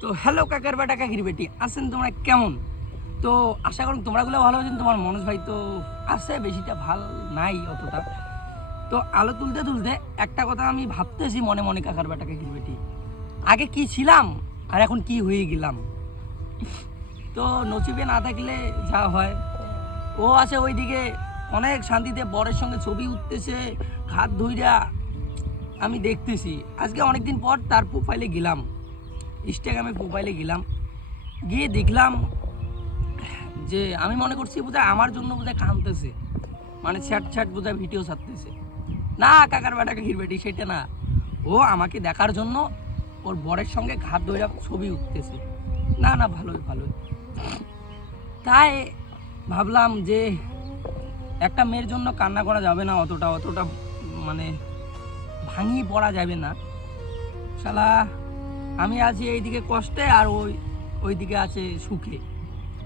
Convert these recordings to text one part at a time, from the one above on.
তো হ্যালো কাকার বেটা কাকির বেটি, আছেন তোমরা কেমন? তো আশা করুন তোমরাগুলো ভালো আছেন। তোমার মনোজ ভাই তো আছে, বেশিটা ভাল নাই অতটা। তো আলো তুলতে তুলতে একটা কথা আমি ভাবতেছি মনে মনে, কাকার বেটা কাকির বেটি, আগে কি ছিলাম আর এখন কি হয়ে গেলাম। তো নসিবে না থাকলে যা হয়। ও আছে ওইদিকে অনেক শান্তিতে বরের সঙ্গে ছবি উঠতেছে, হাত ধইরা আমি দেখতেছি। আজকে অনেকদিন পর তার প্রোফাইলে গেলাম, ইনস্টাগ্রামে প্রোফাইলে গেলাম, গিয়ে দেখলাম যে আমি মনে করছি বোধহয় আমার জন্য বোধহয় কাঁদতেছে, মানে ছ্যাট ছ্যাট বোধহয় ভিডিও ছাড়তেছে। না কাকার বেটা কাকির বেটি, সেটা না। ও আমাকে দেখার জন্য ওর বরের সঙ্গে ঘাট ধরে ছবি উঠতেছে। না না, ভালোই ভালোই। তাই ভাবলাম যে একটা মেয়ের জন্য কান্না করা যাবে না, অতটা অতটা মানে ভাঙিয়ে পড়া যাবে না। শালা আমি আছি এইদিকে কষ্টে আর ওইদিকে আছে সুখে।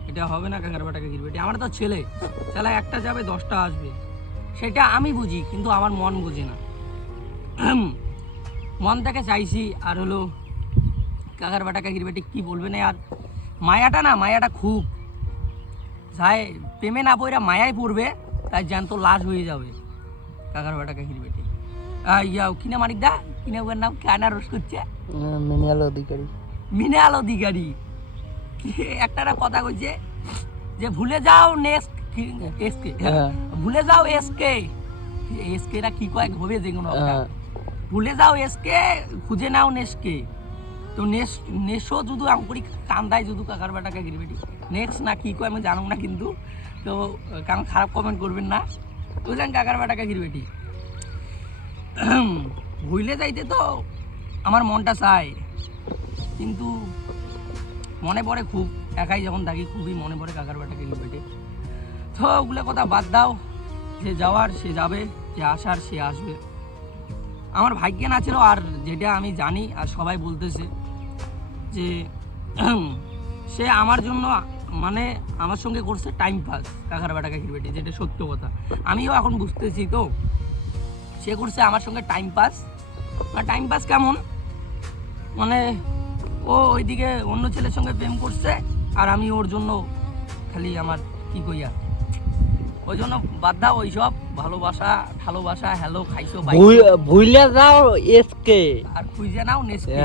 এটা হবে না কাকার বেটা কাকির বেটি। আমার তো ছেলে, শালা একটা যাবে 10টা আসবে, সেটা আমি বুঝি, কিন্তু আমার মন বুঝে না। মন থেকে চাইছি আর হলো কাকার বেটা কাকির বেটি কি বলবে না। আর মায়াটা না, মায়াটা খুব যাই প্রেমে না পড়া মায়াই পড়বে, তাই জ্যান্ত লাশ হয়ে যাবে কাকার বেটা কাকির বেটি। ইয়াও কিনে মানিক দা, কিনে ওর নাম কানা রোজ করছে মিনাল অধিকারী। মিনাল অধিকারী। একটা কথা কইছে যে ভুলে যাও নেক্সট এসকে, ভুলে যাও এসকে, এসকে রা কি কয় হবে যে কোনো, ভুলে যাও এসকে, খুঁজে নাও নেক্সটকে। তো নেশো যদি আঙ্কুরি কান্দায় যদি কাকার বেটা কাকির বেটি, নেক্সট না কি কয় আমি জানো না, কিন্তু তো কারণ খারাপ কমেন্ট করবেন না, বুঝলেন কাকার বেটা কাকির বেটি। ভুলে যাইতে তো আমার মনটা চায়, কিন্তু মনে পড়ে খুব, একাই যখন থাকি খুবই মনে পড়ে কাকার বেটা কাকির বেটি। তো ওগুলো কথা বাদ দাও, যে যাওয়ার সে যাবে, যে আসার সে আসবে। আমার ভাগ্যে না ছিল, আর যেটা আমি জানি আর সবাই বলতেছে যে সে আমার জন্য মানে আমার সঙ্গে করছে টাইম পাস, কাকার বেটা কাকির বেটি, যেটা সত্য কথা। আমিও এখন বুঝতেছি। তো সে করছে আমার সঙ্গে টাইম পাস। আর টাইম পাস কেমন, মানে ও ওইদিকে অন্য ছেলের সঙ্গে প্রেম করছে, আর আমি ওর জন্য খালি আমার কি কইয়া, ওই জন্য বাদ দাও ওইসব ভালোবাসা ভালোবাসা। হ্যালো খাইছো ভুলে যাও এসকে আর খুঁজে নাও নেস্কে,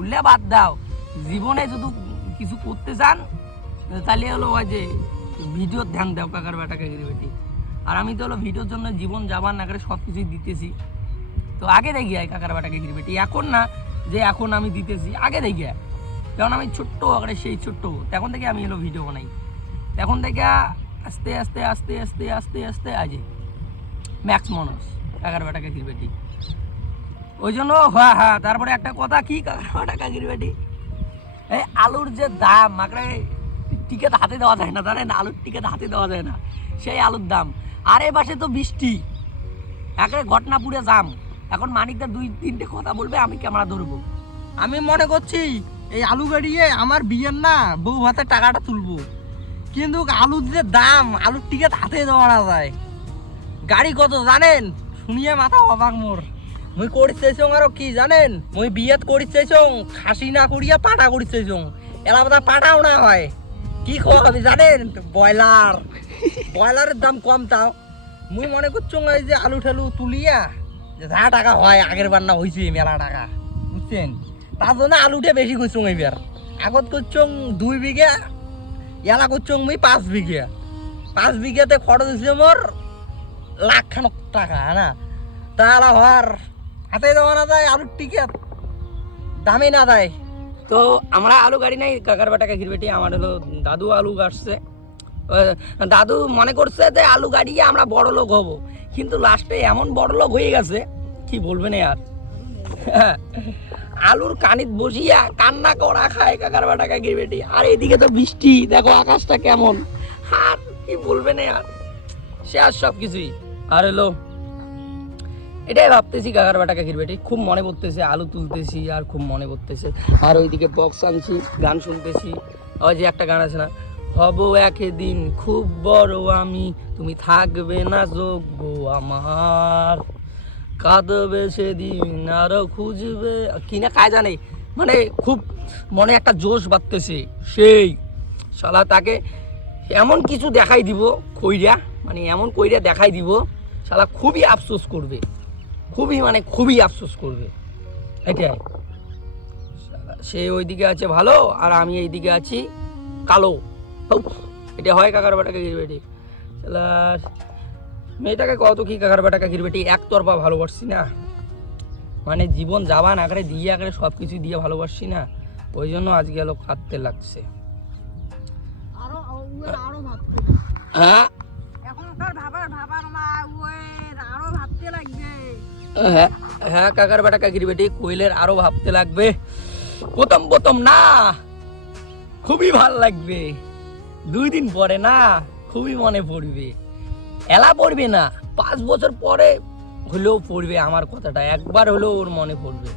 উল্লে বাদ দাও। জীবনে যদি কিছু করতে চান তাহলে হলো ওই যে ভিডিওর ধ্যান দাও কাকার বেটা কাকির বেটি। আর আমি তো হলো ভিডিওর জন্য জীবন যাবার না করে সব কিছুই দিতেছি। তো আগে দেখি আয় কাকার বেটা কাকির বেটি, এখন না যে এখন আমি দিতেছি, আগে দেখি। যেমন আমি ছোট্ট আগে সেই ছোট্ট, তখন থেকে আমি হলো ভিডিও বানাই, তখন থেকে আস্তে আস্তে আস্তে আস্তে আস্তে আস্তে আজ ম্যাক্স মনস কাকার বেটা কাকির বেটি। ওই জন্য হ্যাঁ হ্যাঁ, তারপরে একটা কথা কি কাকার বেটা কাকির বেটি, এই আলুর যে দাম মাকড়ে টিকিট হাতে দেওয়া যায় না, জানেন? আলুর টিকিট হাতে দেওয়া যায় না, সেই আলুর দাম। আর এ পাশে তো বৃষ্টি, একেবারে ঘটনাপুরে জাম। এখন মানিকদা 2-3টে কথা বলবে, আমি ক্যামেরা ধরবো। আমি মনে করছি এই আলু গাড়িয়ে আমার বিয়ের না বউ হাতে টাকাটা তুলবো, কিন্তু আলুর যে দাম, আলুর টিকিট হাতে দেওয়া না যায়। গাড়ি কত জানেন? শুনিয়ে মাথা অবাক মোর। মুই করি চাইছং আরো কি জানেন? মুই বিয়েত করি চাইছং খাসি না করিয়া পাটা করি চাইছং। এলা বোধ পাটাও না হয়, কি খাওয়াবি জানেন? ব্রয়লার। ব্রয়লারের দাম কম, তাও মুই মনে করছং এই যে আলু ঠালু তুলিয়া যা টাকা হয়, আগের বার না হয়েছে মেলা টাকা, বুঝছেন? তার জন্য আলুটা বেশি করছং এইবার। আগত করছং 2 বিঘা, এলা করছং মুই 5 বিঘা। 5 বিঘাতে খরচ হয়েছে মোর 1,00,000 টাকা না। তাহলে হওয়ার হাতে দেওয়া না যায়, আলুর টিকিট দামে না দেয়। তো আমরা আলু গাড়ি নাই কাকার বেটা কাকির বেটি, আমার হলো দাদু আলু গাছছে। দাদু মনে করছে যে আলু গাড়িয়ে আমরা বড় লোক হব, কিন্তু লাস্টে এমন বড় লোক হয়ে গেছে কি বলবেন আর। আলুর কানিত বসিয়া কান্না করা খায় কাকার বেটা কাকির বেটি। আর এইদিকে তো বৃষ্টি, দেখো আকাশটা কেমন, আর কি বলবেন আর। সে আর সব কিছুই আর হলো এটাই ভাবতেছি কাকার বেটা কাকির বেটি, খুব মনে পড়তেছে। আলু তুলতেছি আর খুব মনে পড়তেছে। আর ওইদিকে বক্স আনছি, গান শুনতেছি। ওই যে একটা গান আছে না, হব একদিন খুব বড় আমি, তুমি থাকবে না যোগ্য আমার, কাঁদবে সেদিন আরো খুঁজবে, কি না কায় জানে মানে খুব মনে একটা জোশ বাড়তেছে সেই শালা তাকে এমন কিছু দেখাই দিব কইরা, মানে এমন কইরা দেখাই দিব শালা খুবই আফসোস করবে, খুবই মানে খুবই আফসোস করবে। এটাই সে ওইদিকে আছে ভালো আর আমি এইদিকে আছি কালো। এটা হয় কাকার বেটা কাকির বেটি। শালা মেয়েটাকে কত কি কাকার বেটা কাকির বেটি একতরফা ভালোবাসছি না, মানে জীবন যাবান আকারে দিয়ে আকারে সব কিছু দিয়ে ভালোবাসছি না, ওই জন্য আজকে এলো কাঁদতে লাগছে। হ্যাঁ হ্যাঁ কাকার বেটা কাকির বেটি কোয়েলের আরো ভাবতে লাগবে, প্রথম প্রথম না খুবই ভাল লাগবে, 2 দিন পরে না খুবই মনে পড়বে, এলা পড়বে না 5 বছর পরে হলেও পড়বে আমার কথাটা, একবার হলেও ওর মনে পড়বে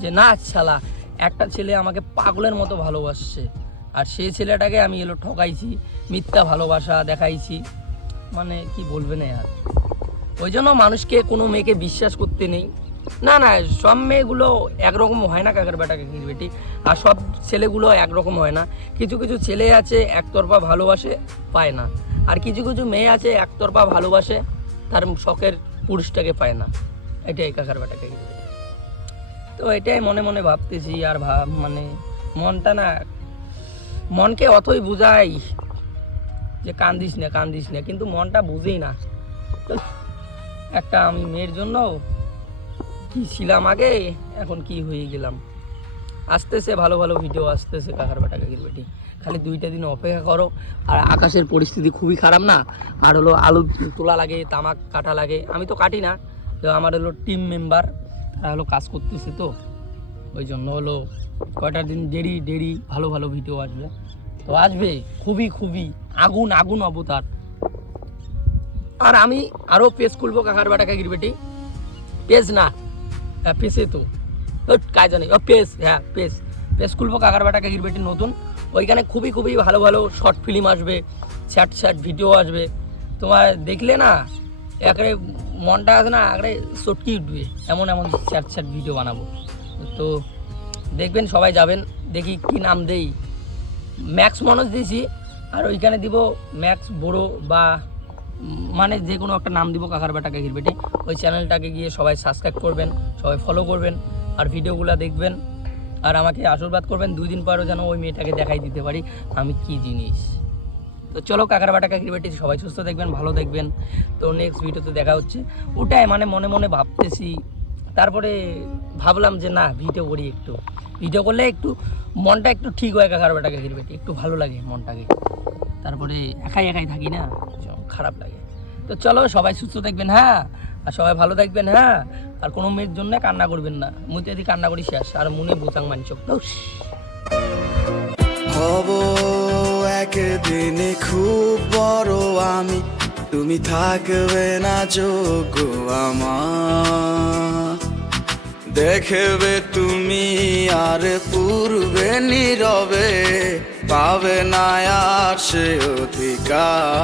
যে না শালা একটা ছেলে আমাকে পাগলের মতো ভালোবাসছে, আর সেই ছেলেটাকে আমি এলো ঠকাইছি, মিথ্যা ভালোবাসা দেখাইছি, মানে কি বলবে না আর। ওই জন্য মানুষকে কোনো মেয়েকে বিশ্বাস করতে নেই। না না সব মেয়েগুলো একরকম হয় না কাকার বেটা কাকির বেটি, আর সব ছেলেগুলো একরকম হয় না। কিছু কিছু ছেলে আছে একতরফা ভালোবাসে পায় না, আর কিছু কিছু মেয়ে আছে একতরফা ভালোবাসে তার শখের পুরুষটাকে পায় না। এটাই কাকার বেটা কাকির বেটি। তো এটাই মনে মনে ভাবতেছি, আর মানে মনটা না, মনকে অতই বুঝাই যে কান্দিস না, কিন্তু মনটা বুঝেই না। তো একটা আমি মেয়ের জন্য কি ছিলাম আগে, এখন কি হয়ে গেলাম। আসতেছে ভালো ভালো ভিডিও আসতেছে কাকার বেটা কাকির বেটি, খালি 2টা দিন অপেক্ষা করো। আর আকাশের পরিস্থিতি খুবই খারাপ না, আর হলো আলু তোলা লাগে, তামাক কাটা লাগে, আমি তো কাটি না, তো আমার হলো টিম মেম্বার তারা হলো কাজ করতেছে, তো ওই জন্য হলো কয়টা দিন দেরি ভালো ভালো ভিডিও আসবে, তো আসবে খুবই খুবই আগুন আগুন অবতার। আর আমি আরও পেজ খুলবো কাকার বেটা কাকির বেটি, পেজ না পেজে তো কাজ জানি পেজ, হ্যাঁ পেজ খুলবো কাকার বেটা কাকির বেটি নতুন, ওইখানে খুবই খুবই ভালো ভালো শর্ট ফিল্ম আসবে, স্যাট ভিডিও আসবে, তোমার দেখলে না একবারে মনটা আছে না একবারে চটকি উঠবে, এমন এমন স্যাট ভিডিও বানাবো। তো দেখবেন সবাই যাবেন, দেখি কি নাম দেই, ম্যাক্স মনোজ দিয়েছি, আর ওইখানে দিব ম্যাক্স বড় বা মানে যে কোনো একটা নাম দিব কাকার বেটা কাকির বেটি। ওই চ্যানেলটাকে গিয়ে সবাই সাবস্ক্রাইব করবেন, সবাই ফলো করবেন, আর ভিডিওগুলো দেখবেন, আর আমাকে আশীর্বাদ করবেন 2 দিন পরও যেন ওই মেয়েটাকে দেখাই দিতে পারি আমি কি জিনিস। তো চলো কাকার বেটা কাকির বেটি সবাই সুস্থ দেখবেন, ভালো দেখবেন। তো নেক্সট ভিডিওতে দেখা হচ্ছে, ওটাই মানে মনে মনে ভাবতেছি। তারপরে ভাবলাম যে না ভিডিও করি, একটু ভিডিও করলে একটু মনটা একটু ঠিক হয় কাকার বেটা কাকির বেটি, একটু ভালো লাগে মনটাকে, তারপরে একাই থাকি না খারাপ লাগে। তো চলো সবাই সুস্থ দেখবেন, হ্যাঁ, আর সবাই ভালো দেখবেন, হ্যাঁ, আর কোনো মেয়ের জন্য কান্না করবেন না, মুই যদি কান্না করি শেষ, আর মনে বোঝাং মানচক হব একদিন খুব বড় আমি, তুমি থাকবে না যোগ্য আমার, দেখবে তুমি আর পূর্বে নীরবে, পাবে না আর সে অধিকার।